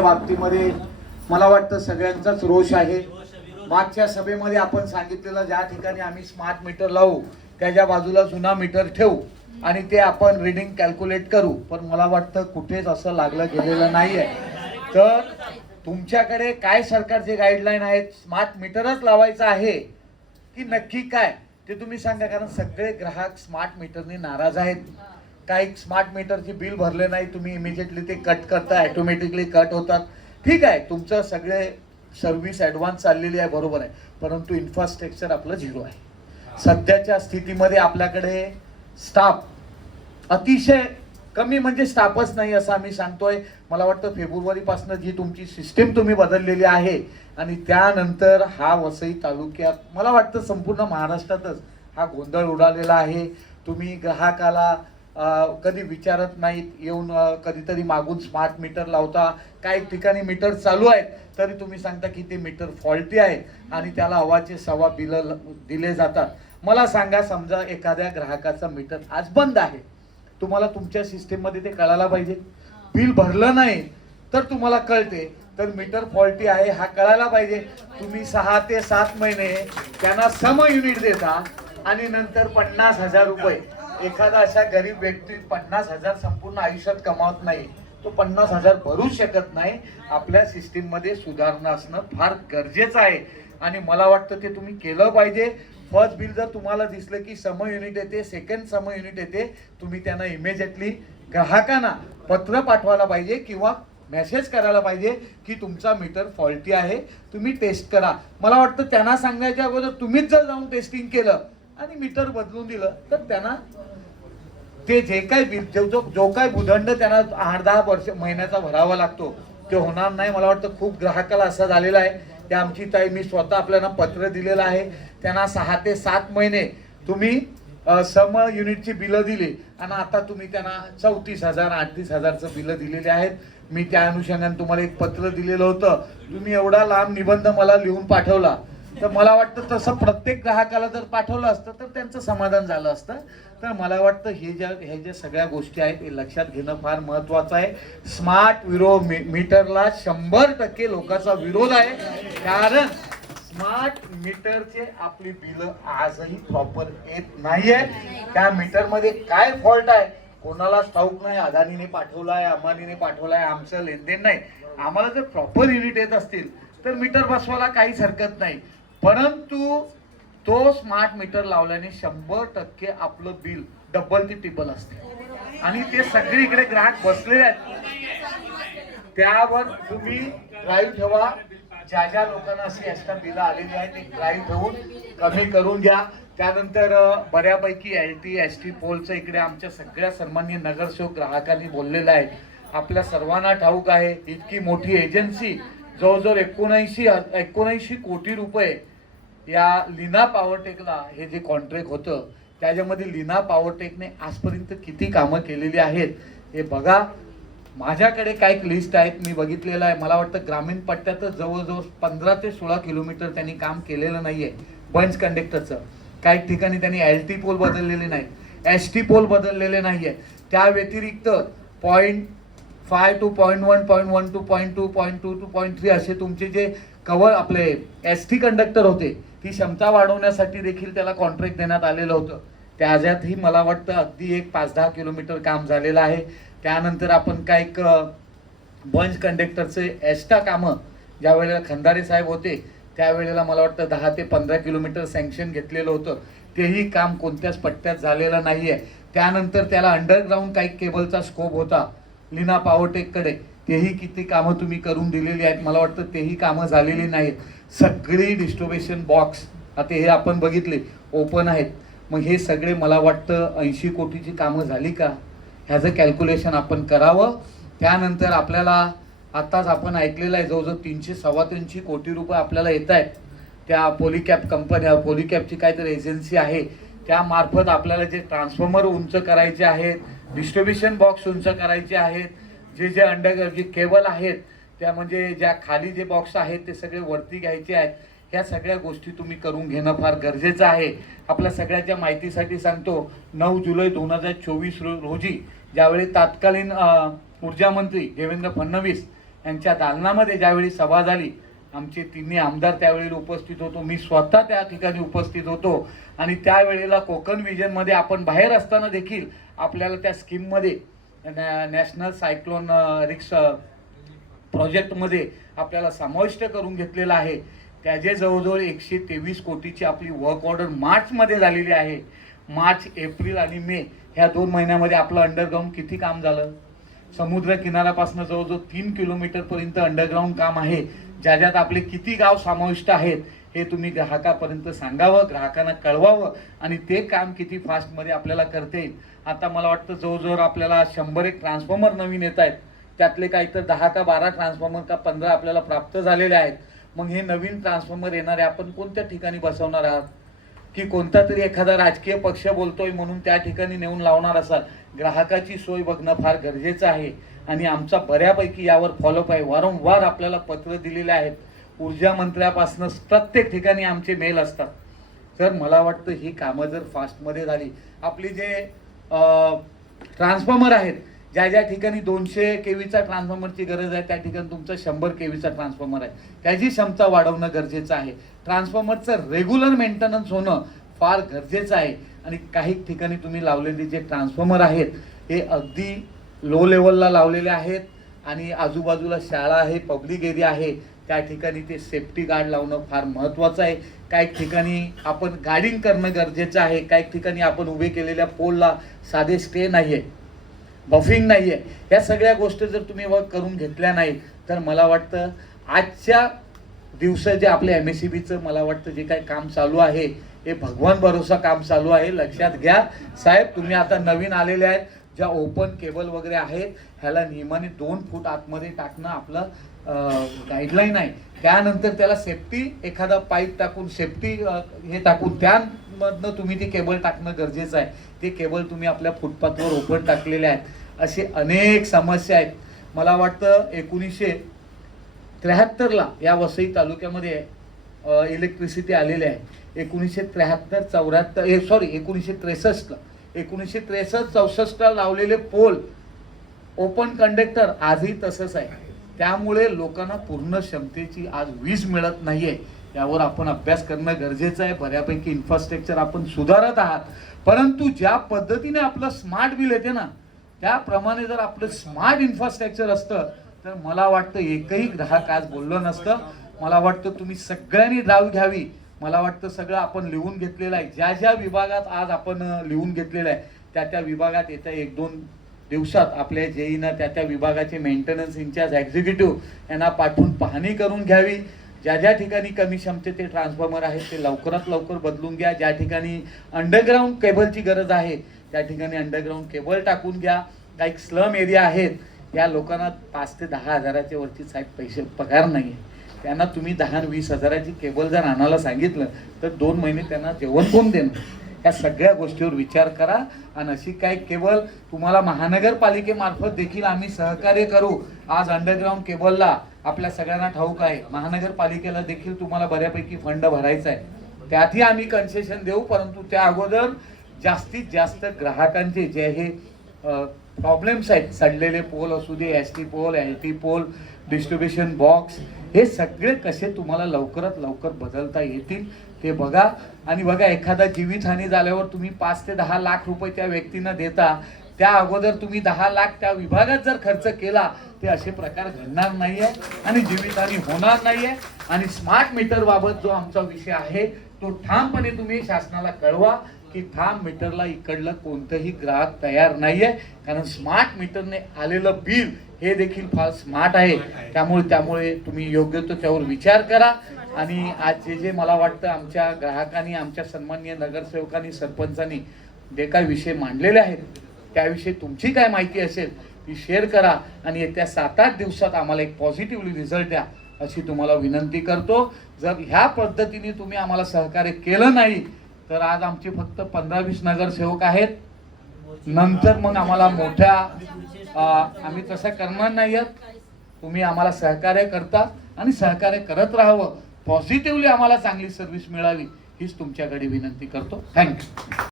बाबतीमध्ये मला वाटतं सगळ्यांचाच रोष आहे। मागच्या सभेमध्ये आपण सांगितलेलं ज्या ठिकाणी आम्ही स्मार्ट मीटर लावू त्याच्या बाजूला जुना मीटर ठेवू आणि ते आपण रीडिंग कॅल्क्युलेट करू, पण मला वाटतं कुठेच असं लागलं गेलेलं नाहीये। तर तुमच्याकडे काय सरकारचे गाईडलाईन आहेत? स्मार्ट मीटरच लावायचं आहे की नक्की काय ते तुम्ही सांगा, कारण सगळे ग्राहक स्मार्ट मीटरने नाराज आहेत। काही स्मार्ट मीटरचे बिल भरले नाही, तुम्ही इमिजिएटली ते कट करता, ऑटोमॅटिकली कट होतात। ठीक आहे, तुमचं सगळे सर्व्हिस ॲडव्हान्स चाललेली आहे, बरोबर आहे, परंतु इन्फ्रास्ट्रक्चर आपलं झिरो आहे। सध्याच्या स्थितीमध्ये आपल्याकडे स्टाफ अतिशय कमी, म्हणजे स्टाफच नाही असं आम्ही सांगतोय। मला वाटतं फेब्रुवारीपासून जी तुमची सिस्टीम तुम्ही बदललेली आहे आणि त्यानंतर हा वसई तालुक्यात मला वाटतं संपूर्ण महाराष्ट्रातच हा गोंधळ उडालेला आहे। तुम्ही ग्राहकाला कधी विचारत नाहीत, येऊन कधीतरी मागून स्मार्ट मीटर लावता, काही ठिकाणी मीटर चालू आहेत तरी तुम्ही सांगता की ते मीटर फॉल्टी आहे आणि त्याला हवाचे सवा बिल दिले जातात। मला सांगा, समजा एखाद्या ग्राहकाचा मीटर आज बंद आहे, तुम्हाला तुमच्या सिस्टीममध्ये ते कळायला पाहिजे। बिल भरलं नाही तर तुम्हाला कळते, तर मीटर फॉल्टी आहे हा कळायला पाहिजे। तुम्ही 6 ते 7 महिने त्यांना सम युनिट देता आणि नंतर 50,000 रुपये, एखादा अशा गरीब व्यक्ती 50,000 संपूर्ण आयुष्यात कमावत नाही, तो 50,000 भरू शकत नाही। आपल्या सिस्टीम मध्ये सुधारणा असणं फार गरजेचं आहे आणि मला वाटतं ते तुम्ही केलं पाहिजे। फर्स्ट बिल जर तुम्हाला दिसलं की सम युनिट येते, सेकंड सम युनिट येते, तुम्ही त्यांना इमिजिएटली ग्राहकांना पत्र पाठवायला पाहिजे किंवा मेसेज करायला पाहिजे की तुमचा मीटर फॉल्टी आहे, तुम्ही टेस्ट करा। मला वाटतं त्यांना सांगण्याच्या अगोदर तुम्हीच जर जाऊन टेस्टिंग केलं आणि मीटर बदलून दिलं तर त्यांना ते जे काही बिल जो काही भूदंड त्यांना 8-10 महिन्याचा भरावा लागतो ते होणार नाही। मला वाटतं खूप ग्राहकाला असं झालेलं आहे की आमची ताई, मी स्वतः आपल्याला पत्र दिलेलं आहे, त्यांना 6 ते 7 महिने तुम्ही सम युनिटची बिलं दिली आणि आता तुम्ही त्यांना 34,000 38,000चं बिलं दिलेले आहेत। मी त्या अनुषंगाने तुम्हाला एक पत्र दिलेलं होतं, तुम्ही एवढा लांब निबंध मला लिहून पाठवला, तर मला वाटतं तसं प्रत्येक ग्राहकाला जर पाठवलं असतं तर त्यांचं समाधान झालं असतं। तर मला वाटतं हे ज्या सगळ्या गोष्टी आहेत हे लक्षात घेणं फार महत्त्वाचं आहे। स्मार्ट मीटरला 100% लोकांचा विरोध आहे, कारण स्मार्ट मीटरचे आपली बिल आजही प्रॉपर येत नाहीये। त्या मीटरमध्ये काय फॉल्ट आहे कोणालाच ठाऊक नाही। अदानीने पाठवलाय, अंबानीने पाठवलाय, आमचं लेनदेन नाही। आम्हाला जर प्रॉपर युनिट येत असतील तर मीटर बसवायला काहीच हरकत नाही, परंतु तो स्मार्ट मीटर लावल्याने 100% आपलं बिल डबल ते ट्रिपल असते आणि ते सगळीकडे ग्राहक बसलेले आहेत। त्यावर तुम्ही ड्राईव्ह ठेवा, ज्या ज्या लोकांना अशी एक्स्ट्रा बिल आलेली आहे ते ड्राईव्ह ठेवून कमी करून घ्या। त्यानंतर बऱ्यापैकी LT ST पोलचं इकडे आमच्या सगळ्या सन्माननीय नगरसेवक ग्राहकांनी बोललेलं आहे। आपल्या सर्वांना ठाऊक आहे इतकी मोठी एजन्सी, जवळजवळ 79 कोटी रुपये या लीना पॉवरटेकला हे जे कॉन्ट्रॅक्ट होतं त्याच्यामध्ये लीना पॉवरटेकने आजपर्यंत किती कामं केलेली आहेत हे बघा। माझ्याकडे काही लिस्ट आहेत, मी बघितलेलं आहे। मला वाटतं ग्रामीण पट्ट्यातच जवळजवळ 15 ते 16 किलोमीटर त्यांनी काम केलेलं नाहीये बंच कंडक्टरचं। काही ठिकाणी त्यांनी LT पोल बदललेले नाही, ST पोल बदललेले नाहीये। त्या व्यतिरिक्त 0.5 to 0.1, 0.1 to 0.2, 0.2 to 0.3 असे तुमचे जे कव्हर आपले ST कंडक्टर होते, ती क्षमता वाढवण्यासाठी देखील त्याला कॉन्ट्रॅक्ट देण्यात आलेलं होतं। त्याच्यातही मला वाटतं अगदी एक 5-10 किलोमीटर काम झालेलं आहे। त्यानंतर आपण काही बंच कंडक्टरचे एक्स्ट्रा कामं ज्या वेळेला खंदारे साहेब होते त्यावेळेला मला वाटतं 10 ते 15 किलोमीटर सँक्शन घेतलेलं होतं, तेही काम कोणत्याच पट्ट्यात झालेलं नाही आहे। त्यानंतर त्याला अंडरग्राऊंड काही केबलचा स्कोप होता लीना पॉवरटेककडे, तेही किती कामं तुम्ही करून दिलेली आहेत, मला वाटतं तेही कामं झालेली नाहीत। सगळी डिस्ट्रीब्युशन बॉक्स आता हे आपण बघितले ओपन आहेत, मग हे सगळे मला वाटतं 80 कोटीची कामं झाली का ह्याचं कॅल्क्युलेशन आपण करावं। त्यानंतर आपल्याला आत्ताच आपण ऐकलेलं आहे जवळजवळ 300-325 कोटी रुपये आपल्याला येत आहेत त्या पॉलिकॅप कंपन्या, पॉलिकॅपची काहीतरी एजन्सी आहे, त्यामार्फत आपल्याला जे ट्रान्सफॉर्मर उंच करायचे आहेत, डिस्ट्रीब्युशन बॉक्स उंच करायचे आहेत, जे अंडर जे केबल आहेत त्या म्हणजे ज्या खाली जे बॉक्स आहेत ते सगळे वरती घ्यायचे आहेत। ह्या सगळ्या गोष्टी तुम्ही करून घेणं फार गरजेचं आहे। आपल्या सगळ्याच्या माहितीसाठी सांगतो, 9 जुलै 2024 रोजी ज्यावेळी तत्कालीन ऊर्जा मंत्री देवेंद्र फडणवीस यांच्या दालनामध्ये ज्यावेळी सभा झाली, आमचे तिन्ही आमदार त्यावेळी उपस्थित होतो, मी स्वतः त्या ठिकाणी उपस्थित होतो आणि त्यावेळेला कोकण विजनमध्ये आपण बाहेर असताना देखील आपल्याला त्या स्कीममध्ये नॅशनल सायक्लोन रिक्स प्रोजेक्टमध्ये आपल्याला समाविष्ट करून घेतलेला आहे. त्याचे जवळजवळ 123 कोटीची आपली वर्क ऑर्डर मार्चमध्ये झालेली आहे. मार्च, एप्रिल आणि मे ह्या 2 महिन्यामध्ये आपलं अंडरग्राऊंड किती काम झालं? समुद्र किनाऱ्यापासून जवळजवळ 3 किलोमीटरपर्यंत अंडरग्राऊंड काम आहे, ज्याच्यात आपले किती गाव समाविष्ट आहेत हे तुम्ही ग्राहकापर्यंत सांगावं, ग्राहकांना कळवावं आणि ते काम किती फास्टमध्ये आपल्याला करता येईल. आता मला वाटतं जवळजवळ आपल्याला 101 ट्रान्सफॉर्मर नवीन येत आहेत, त्यातले काही तर 10 का 12 ट्रान्सफॉर्मर का 15 आपल्याला प्राप्त झालेले आहेत. मग हे नवीन ट्रान्सफॉर्मर येणारे आपण कोणत्या ठिकाणी बसवणार आहात? की कोणता तरी एखादा राजकीय पक्ष बोलतोय म्हणून त्या ठिकाणी नेऊन लावणार असाल? ग्राहकाची सोय बघणं फार गरजेचं आहे आणि आमचा बऱ्यापैकी यावर फॉलोअप आहे. वारंवार आपल्याला पत्र दिलेले आहेत, ऊर्जा मंत्र्यापासून प्रत्येक ठिकाणी आमचे मेल असतात. तर मला वाटतं ही कामं जर फास्टमध्ये झाली, आपली जे ट्रान्सफॉर्मर आहेत, ज्या ज्या ठिकाणी 200 केवीचा ट्रान्सफॉर्मरची गरज आहे त्या ठिकाणी तुमचा 100 केवीचा ट्रान्सफॉर्मर आहे, त्याची क्षमता वाढवणं गरजेचं आहे. ट्रान्सफॉर्मरचं रेग्युलर मेंटेनन्स होणं फार गरजेचं आहे आणि काही ठिकाणी तुम्ही लावलेले जे ट्रान्सफॉर्मर आहेत हे अगदी लो लेवलला लावलेले आहेत आणि आजूबाजूला शाळा आहे, पब्लिक एरिया आहे, त्या ठिकाणी ते सेफ्टी गार्ड लावणं फार महत्त्वाचं आहे. काही ठिकाणी आपण गार्डिंग करणं गरजेचं आहे, काही ठिकाणी आपण उभे केलेल्या पोलला साधे स्टे नाही आहे, बफिंग नाही आहे. या सगळ्या गोष्टी जर तुम्ही वर्क करून घेतल्या नाही तर मला वाटतं आजच्या दिवसात जे आपल्या MSEBचं मला वाटतं जे काही काम चालू आहे हे भगवान भरोसा काम चालू आहे. लक्षात घ्या साहेब, तुम्ही आता नवीन आलेले आहेत, ज्या ओपन केबल वगैरे आहेत ह्याला नियमाने 2 फूट आतमध्ये टाकणं आपलं गाईडलाईन आहे. त्यानंतर त्याला सेफ्टी एखादा पाईप टाकून सेफ्टी हे टाकून त्यामधनं तुम्ही ती केबल टाकणं गरजेचं आहे. ते केबल तुम्ही आपल्या फुटपाथवर ओपन टाकलेले आहेत. असे अनेक समस्या आहेत. मला वाटतं 1973ला या वसई तालुक्यामध्ये इलेक्ट्रिसिटी आलेली आहे. 1963-64ला लावलेले पोल ओपन कंडक्टर आजही तसंच आहे. त्यामुळे लोकांना पूर्ण क्षमतेची आज वीज मिळत नाहीये. यावर आपण अभ्यास करणं गरजेचं आहे. बऱ्यापैकी इन्फ्रास्ट्रक्चर आपण सुधारत आहात, परंतु ज्या पद्धतीने आपलं स्मार्ट बिल येते ना त्याप्रमाणे जर आपलं स्मार्ट इन्फ्रास्ट्रक्चर असतं तर मला वाटतं एकही ग्राहक आज बोललं नसतं. मला वाटतं तुम्ही सगळ्यांनी ड्राईव्ह घ्यावी. मला वाटतं सगळं आपण लिहून घेतलेलं आहे. ज्या ज्या विभागात आज आपण लिहून घेतलेलं आहे त्या त्या विभागात येत्या 1-2 दिवसात आपल्या जेईनं त्या त्या विभागाचे मेंटेनन्स इंचार्ज एक्झिक्युटिव्ह यांना पाठवून पाहणी करून घ्यावी. ज्या ज्या ठिकाणी कमी क्षमतेचे ट्रान्सफॉर्मर आहेत ते लवकरात लवकर बदलून घ्या. ज्या ठिकाणी अंडरग्राऊंड केबलची गरज आहे त्या ठिकाणी अंडरग्राऊंड केबल टाकून घ्या. काही स्लम एरिया आहेत या लोकांना 5 ते 10 हजाराच्या वरती साहेब पैसे पगार नाही आहे. त्यांना तुम्ही 10-20 हजाराची केबल जर आणायला सांगितलं तर 2 महिने त्यांना जेवण कोण देणार? या सगळ्या गोष्टीवर विचार करा आणि अशी काय केबल तुम्हाला महानगरपालिकेमार्फत देखील आम्ही सहकार्य करू. आज अंडरग्राऊंड केबलला आपल्या सगळ्यांना ठाऊक आहे महानगरपालिकेला देखील तुम्हाला बऱ्यापैकी फंड भरायचा आहे, त्यातही आम्ही कन्सेशन देऊ. परंतु त्या अगोदर जास्तीत जास्त ग्राहकांचे जे हे प्रॉब्लेम्स आहेत, सडलेले पोल असू दे, ST pole, LT pole, distribution box, हे सगळे कसे तुम्हाला लवकरात लवकर बदलता येतील ते बघा. आणि बघा, एखादा जीवितहानी झाल्यावर तुम्ही 5 ते 10 लाख रुपये त्या व्यक्तींना देता, त्या अगोदर तुम्ही 10 लाख त्या विभागात जर खर्च केला ते असे प्रकार घडणार नाहीये आणि जीवितहानी होणार नाहीये. आणि स्मार्ट मीटर बाबत जो आमचा विषय आहे तो ठामपणे तुम्ही शासनाला कळवा की ठाम मीटरला इकडलं कोणतंही ग्राहक तयार नाहीये, कारण स्मार्ट मीटरने आलेलं बिल हे देखील फार स्मार्ट आहे. त्यामुळे तुम्ही योग्य तो त्यावर विचार करा. आणि आज जे मला वाटतं आमच्या ग्राहकांनी, आमच्या सन्माननीय नगरसेवकांनी, सरपंचांनी जे काही विषय मांडलेले आहेत त्याविषयी तुमची काय माहिती असेल ती शेअर करा आणि येत्या 7-8 दिवसात आम्हाला एक पॉझिटिव्हली रिझल्ट द्या अशी तुम्हाला विनंती करतो. जर ह्या पद्धतीने तुम्ही आम्हाला सहकार्य केलं नाही तर आज आमचे फक्त 15-20 नगरसेवक आहेत, नंतर मग आम्हाला मोठ्या आम्ही तसं करणार नाही आहोत. तुम्ही आम्हाला सहकार्य करता आणि सहकार्य करत राहावं. पॉझिटिव्हली आम्हाला चांगली सर्व्हिस मिळावी हीच तुमच्याकडे विनंती करतो. थँक्यू.